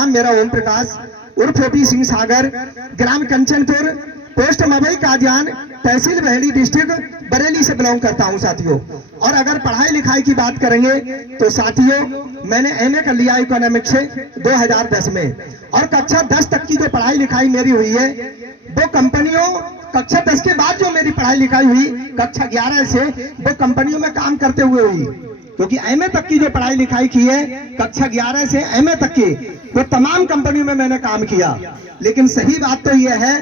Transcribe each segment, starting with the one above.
नाम मेरा ओम प्रकाश उर्फ ओपी सिंह सागर, ग्राम कंचनपुर, पोस्ट मवई कादियान, तहसील बहेड़ी, डिस्ट्रिक्ट बरेली से बिलोंग करता हूं साथियों। और अगर पढ़ाई लिखाई की बात करेंगे तो साथियों मैंने एमए कर लिया इकोनॉमिक्स से 2010 में, और कक्षा 10 तक की जो पढ़ाई लिखाई मेरी हुई है वो कंपनियों, कक्षा 10 के बाद जो मेरी पढ़ाई लिखाई हुई कक्षा 11 से वो कंपनियों में काम करते हुए हुई, क्योंकि एमए तक की जो पढ़ाई लिखाई की है कक्षा 11 से एमए तक की वो तमाम कंपनियों में मैंने काम किया। लेकिन सही बात तो यह है,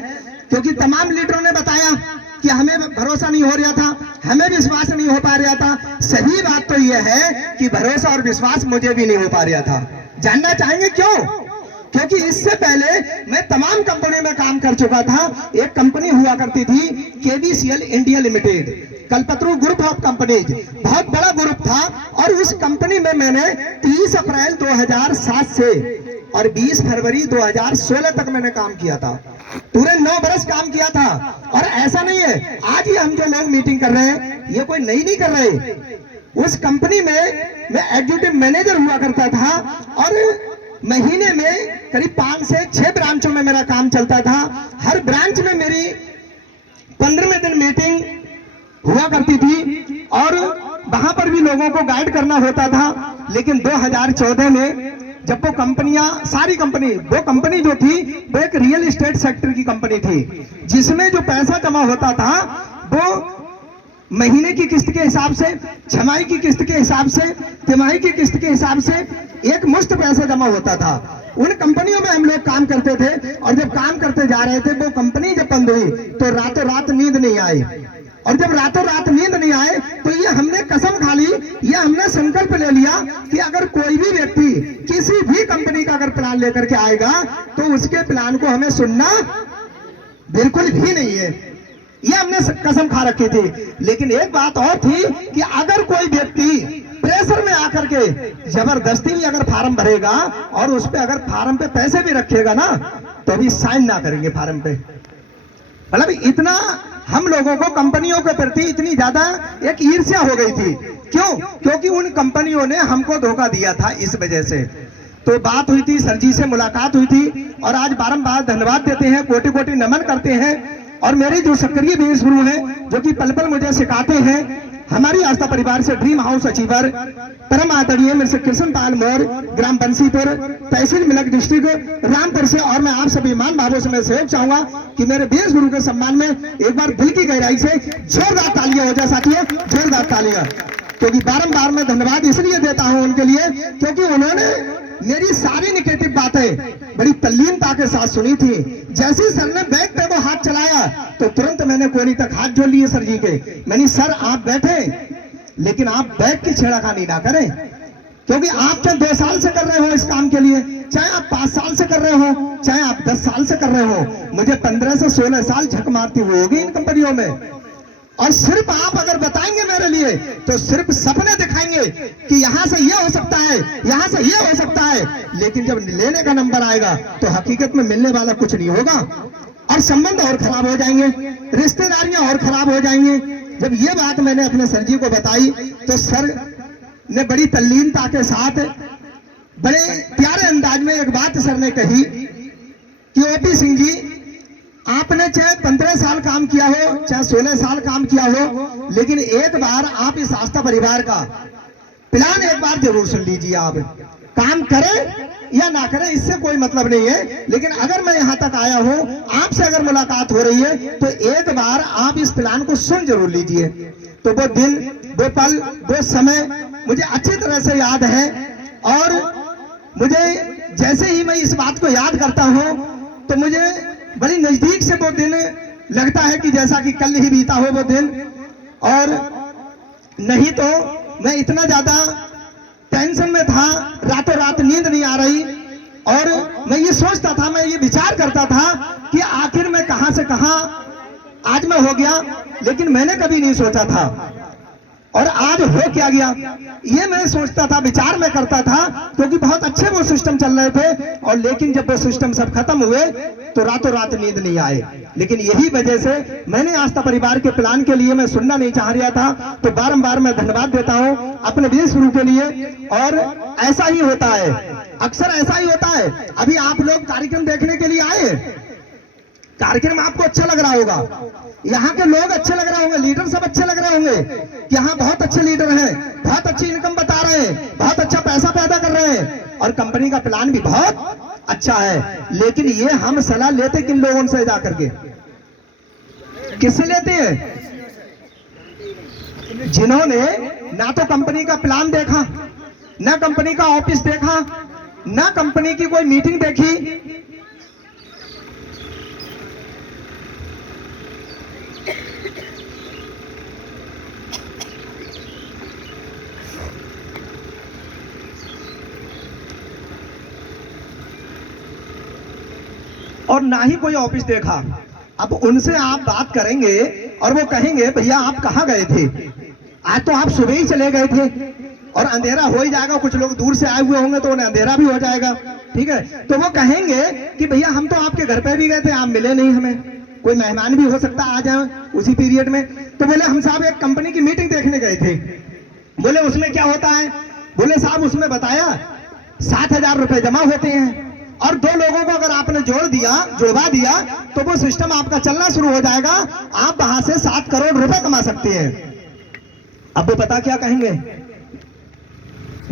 क्योंकि तमाम लीडरों ने बताया कि हमें भरोसा नहीं हो रहा था, हमें विश्वास नहीं हो पा रहा था। सही बात तो यह है कि भरोसा और विश्वास मुझे भी नहीं हो पा रहा था। जानना चाहेंगे क्यों? क्योंकि इससे पहले मैं तमाम कंपनियों में काम कर चुका था। एक कंपनी हुआ करती थी KBCL India limited, Kalpataru group of companies, बहुत बड़ा ग्रुप था। और उस कंपनी में मैंने 30 अप्रैल 2007 से और 20 फरवरी 2016 तक मैंने काम किया था। पूरे 9 बरस काम किया था। और ऐसा नहीं है आज ही हम जो लोग मीटिंग कर रहे हैं ये कोई नई नहीं कर रहे। उस कंपनी में मैं एग्जीक्यूटिव मैनेजर हुआ करता था और महीने में करीब 5 से 6 ब्रांचों में मेरा काम चलता था। हर ब्रांच में मेरी 15वें दिन मीटिंग हुआ करती थी और वहां पर भी लोगों को गाइड करना होता था। लेकिन 2014 में जब वो कंपनियां, सारी कंपनी, वो कंपनी जो थी वो एक रियल एस्टेट सेक्टर की कंपनी थी, जिसमें जो पैसा जमा होता था वो महीने की किस्त के हिसाब से, छमाही की किस्त के हिसाब से, तिमाही की किस्त के हिसाब से एक मुश्त पैसा जमा होता था। उन कंपनियों में हम लोग काम करते थे और जब काम करते जा रहे थे वो कंपनी जब बंद हुई तो रातों रात नींद नहीं आई। और जब रातों रात नींद नहीं आए तो ये हमने कसम खा ली, ये हमने संकल्प ले लिया कि अगर कोई भी व्यक्ति किसी भी कंपनी का अगर प्लान लेकर के आएगा तो उसके प्लान को हमें सुनना बिल्कुल भी नहीं है। ये हमने कसम खा रखी थी। लेकिन एक बात और थी कि अगर कोई व्यक्ति प्रेशर में आकर के जबरदस्ती में अगर फार्म भरेगा और उस पे अगर फार्म पे पैसे भी रखेगा ना तो भी साइन ना करेंगे फार्म पे। मतलब इतना हम लोगों को कंपनियों के प्रति इतनी ज्यादा एक ईर्ष्या हो गई थी। क्यों? क्योंकि उन कंपनियों ने हमको धोखा दिया था। इस वजह से तो बात हुई थी, सर जी से मुलाकात हुई थी और आज बारंबार धन्यवाद देते हैं, कोटि कोटि नमन करते हैं। और मेरे जो सक्रिय बेस गुरु हैं जो कि पल पल मुझे सिखाते हैं, हमारी आस्था परिवार से ड्रीम हाउस अचीवर परम आदरणीय मिस्टर कृष्ण पाल मोर, ग्राम बंसीपुर, तहसील मिलक, डिस्ट्रिक्ट रामपुर से। और मैं आप सभी मान भावों से मैं सहयोग चाहूंगा कि मेरे बेस गुरु के सम्मान में एक बार दिल की गहराई से जोरदार तालियां हो जाए साथियों, जोरदार तालियां। क्योंकि बारंबार मैं धन्यवाद इसलिए देता हूं उनके लिए क्योंकि उन्होंने मेरी सारी निगेटिव बातें बड़ी तल्लीनता के साथ सुनी थी। जैसे सर ने बैग पे वो हाथ चलाया तो तुरंत मैंने कोहनी तक हाथ जोड़ लिए सर जी के। मैंने सर आप बैठे लेकिन आप बैग की छेड़खानी ना करें, क्योंकि आप चाहे 2 साल से कर रहे हो इस काम के लिए, चाहे आप 5 साल से कर रहे हो, चाहे आप 10 साल से कर रहे हो, मुझे 15 से 16 साल झक मारती हुई होगी इन कंपनियों में। और सिर्फ आप अगर बताएंगे मेरे लिए तो सिर्फ सपने दिखाएंगे कि यहां से ये हो सकता है, यहां से ये हो सकता है, लेकिन जब लेने का नंबर आएगा तो हकीकत में मिलने वाला कुछ नहीं होगा और संबंध और खराब हो जाएंगे, रिश्तेदारियां और खराब हो जाएंगी। जब ये बात मैंने अपने सर जी को बताई तो सर ने बड़ी तल्लीनता के साथ बड़े प्यारे अंदाज में एक बात सर ने कही कि ओपी सिंह जी, आपने चाहे 15 साल काम किया हो, चाहे 16 साल काम किया हो, लेकिन एक बार आप इस आस्था परिवार का प्लान एक बार जरूर सुन लीजिए। आप काम करें या ना करें इससे कोई मतलब नहीं है, लेकिन अगर मैं यहां तक आया हूं, आपसे अगर मुलाकात हो रही है तो एक बार आप इस प्लान को सुन जरूर लीजिए। तो वो दिन, वो पल, वो समय मुझे अच्छी तरह से याद है। और मुझे जैसे ही मैं इस बात को याद करता हूं तो मुझे बड़ी नजदीक से वो दिन लगता है कि जैसा कि कल ही बीता हो वो दिन। और नहीं तो मैं इतना ज्यादा टेंशन में था, रातों रात नींद नहीं आ रही और मैं ये सोचता था, मैं ये विचार करता था कि आखिर मैं कहां से कहां आज मैं हो गया, लेकिन मैंने कभी नहीं सोचा था। और आज हो क्या गया, ये मैं सोचता था, विचार में करता था, क्योंकि बहुत अच्छे वो सिस्टम चल रहे थे। और लेकिन जब वो सिस्टम सब खत्म हुए तो रातों रात नींद नहीं आए। लेकिन यही वजह से मैंने आस्था परिवार के प्लान के लिए मैं सुनना नहीं चाह रहा था, तो बारंबार मैं धन्यवाद देता हूं अपने बिजनेस शुरू के लिए। और ऐसा ही होता है, अक्सर ऐसा ही होता है। अभी आप लोग कार्यक्रम देखने के लिए आए, कार्यक्रम आपको अच्छा लग रहा होगा, यहाँ के लोग अच्छे लग रहे होंगे, लीडर सब अच्छे लग रहे होंगे, यहाँ बहुत अच्छे लीडर हैं, बहुत अच्छी इनकम बता रहे हैं, बहुत अच्छा पैसा पैदा कर रहे हैं, और कंपनी का प्लान भी बहुत अच्छा है। लेकिन ये हम सलाह लेते किन लोगों से जा करके, किससे लेते हैं? जिन्होंने ना तो कंपनी का प्लान देखा, ना कंपनी का ऑफिस देखा, ना कंपनी की कोई मीटिंग देखी। और ना ही कोई ऑफिस देखा। अब उनसे आप बात करेंगे और वो कहेंगे भैया आप कहाँ गए थे, आज तो आप सुबह ही चले गए थे और अंधेरा हो ही जाएगा, कुछ लोग दूर से आए हुए होंगे तो उन्हें अंधेरा भी हो जाएगा, ठीक है। तो वो कहेंगे कि भैया हम तो आपके घर पे भी गए थे, आप मिले नहीं हमें, कोई मेहमान भी हो सकता आ जाए उसी पीरियड में। तो बोले हम साहब एक कंपनी की मीटिंग देखने गए थे। बोले उसमें क्या होता है? बोले साहब उसमें बताया 7,000 रुपए जमा होते हैं और 2 लोगों को अगर आपने जुड़वा दिया तो वो सिस्टम आपका चलना शुरू हो जाएगा, आप वहां से 7 करोड़ रुपए कमा सकते हैं। अब वो पता क्या कहेंगे?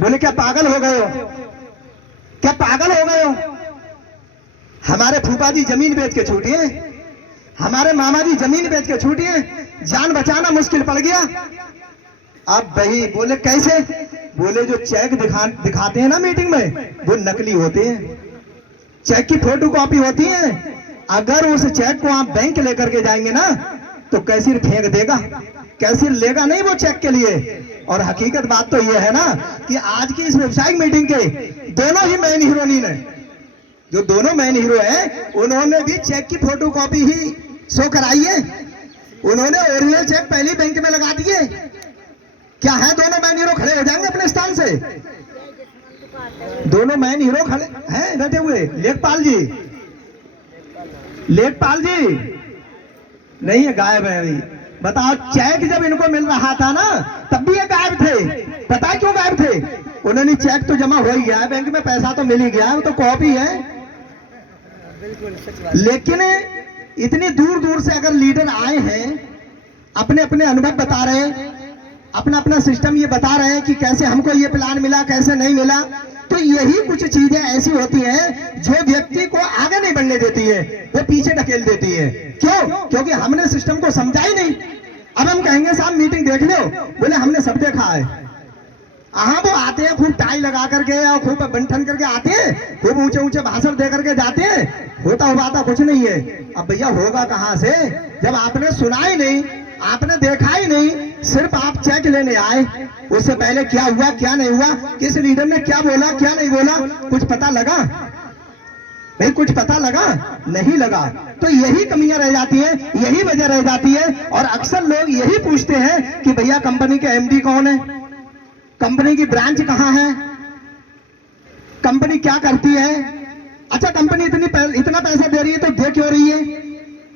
बोले क्या पागल हो गए हो, क्या पागल हो गए हो? हमारे फूफा जी जमीन बेच के छूटिए, हमारे मामा जी जमीन बेच के छूटिए, जान बचाना मुश्किल पड़ गया। अब वही बोले कैसे? बोले जो चेक दिखाते हैं ना मीटिंग में, वो नकली होते हैं, चेक की फोटो कॉपी होती है। अगर उस चेक को आप बैंक लेकर के जाएंगे ना तो कैशियर फेंक देगा, कैशियर लेगा नहीं वो चेक के लिए। और हकीकत बात तो ये है ना कि आज की इस व्यावसायिक मीटिंग के दोनों ही मेन हीरोइन है, जो दोनों मेन हीरो हैं उन्होंने भी चेक की फोटो कॉपी ही शो कराई है, उन्होंने ओरिजिनल चेक पहले बैंक में लगा दिए। क्या है दोनों मैन हीरो खड़े हो जाएंगे अपने स्थान से? दोनों मैन हीरो खड़े हैं बैठे हुए। लेखपाल जी, लेखपाल जी नहीं है, गायब है अभी। बताओ चेक जब इनको मिल रहा था ना तब भी ये गायब थे। पता है क्यों गायब थे? उन्होंने चेक तो जमा हो ही गया है बैंक में, पैसा तो मिल ही गया है, वो तो कॉपी है। लेकिन इतनी दूर दूर से अगर लीडर आए हैं, अपने अपने अनुभव बता रहे हैं, अपना अपना सिस्टम ये बता रहे हैं कि कैसे हमको ये प्लान मिला, कैसे नहीं मिला, तो यही कुछ चीजें ऐसी होती हैं जो व्यक्ति को आगे नहीं बढ़ने देती है, वो पीछे ढकेल देती है। क्यों? क्योंकि हमने सिस्टम को समझा ही नहीं। अब हम कहेंगे साहब मीटिंग देख लो, बोले हमने सब देखा है। हाँ वो आते हैं खूब टाई लगा करके और खूब बंठन करके आते हैं, खूब ऊंचे ऊंचे भाषण दे करके जाते हैं, होता हुआ था कुछ नहीं है। अब भैया होगा कहां से जब आपने सुना ही नहीं, आपने देखा ही नहीं, सिर्फ आप चेक लेने आए। उससे पहले क्या हुआ क्या नहीं हुआ, किस लीडर ने क्या बोला क्या नहीं बोला, कुछ पता लगा? नहीं, कुछ पता लगा नहीं लगा। तो यही कमियां रह जाती हैं, यही वजह रह जाती है। और अक्सर लोग यही पूछते हैं कि भैया कंपनी के एमडी कौन है, कंपनी की ब्रांच कहां है, कंपनी क्या करती है, अच्छा कंपनी इतना पैसा दे रही है तो दे क्यों रही है,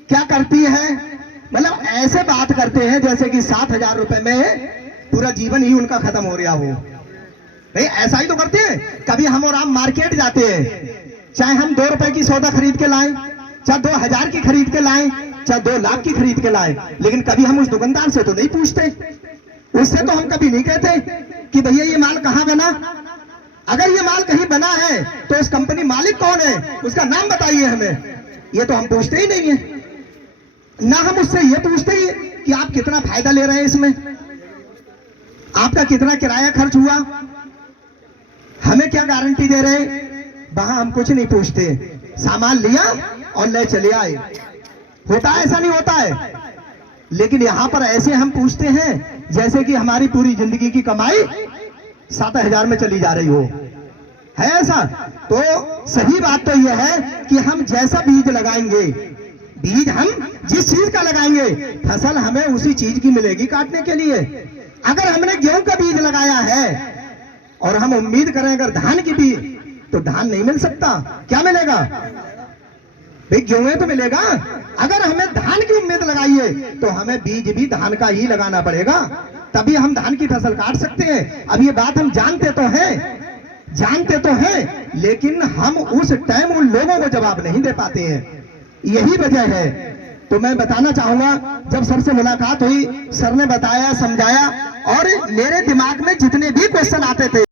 क्या करती है। मतलब ऐसे बात करते हैं जैसे कि 7,000 रुपए में पूरा जीवन ही उनका खत्म हो रहा हो। नहीं, ऐसा ही तो करते हैं। कभी हम और आप मार्केट जाते हैं, चाहे हम 2 रुपए की सौदा खरीद के लाएं, चाहे 2,000 की खरीद के लाएं, चाहे 2 लाख की खरीद के लाएं, लेकिन कभी हम उस दुकानदार से तो नहीं पूछते, उससे तो हम कभी नहीं कहते कि भैया ये माल कहाँ बना। अगर ये माल कहीं बना है तो उस कंपनी मालिक कौन है, उसका नाम बताइए हमें। ये तो हम पूछते ही नहीं है ना। हम उससे ये पूछते ही कि आप कितना फायदा ले रहे हैं इसमें, आपका कितना किराया खर्च हुआ, हमें क्या गारंटी दे रहे हैं। वहां हम कुछ नहीं पूछते, सामान लिया और ले चले आए। होता है ऐसा? नहीं होता है। लेकिन यहां पर ऐसे हम पूछते हैं जैसे कि हमारी पूरी जिंदगी की कमाई 7,000 में चली जा रही हो। है ऐसा? तो सही बात तो यह है कि हम जैसा बीज लगाएंगे, बीज हम जिस चीज का लगाएंगे, फसल हमें उसी चीज की मिलेगी काटने के लिए। अगर हमने गेहूं का बीज लगाया है और हम उम्मीद करें अगर धान की बीज, तो धान नहीं मिल सकता। क्या मिलेगा भाई? गेहूं तो मिलेगा। अगर हमें धान की उम्मीद लगाई है तो हमें बीज भी धान का ही लगाना पड़ेगा, तभी हम धान की फसल काट सकते हैं। अब ये बात हम जानते तो हैं, लेकिन हम उस टाइम उन लोगों को जवाब नहीं दे पाते हैं, यही वजह है। तो मैं बताना चाहूंगा, जब सर से मुलाकात हुई, सर ने बताया, समझाया, और मेरे दिमाग में जितने भी क्वेश्चन आते थे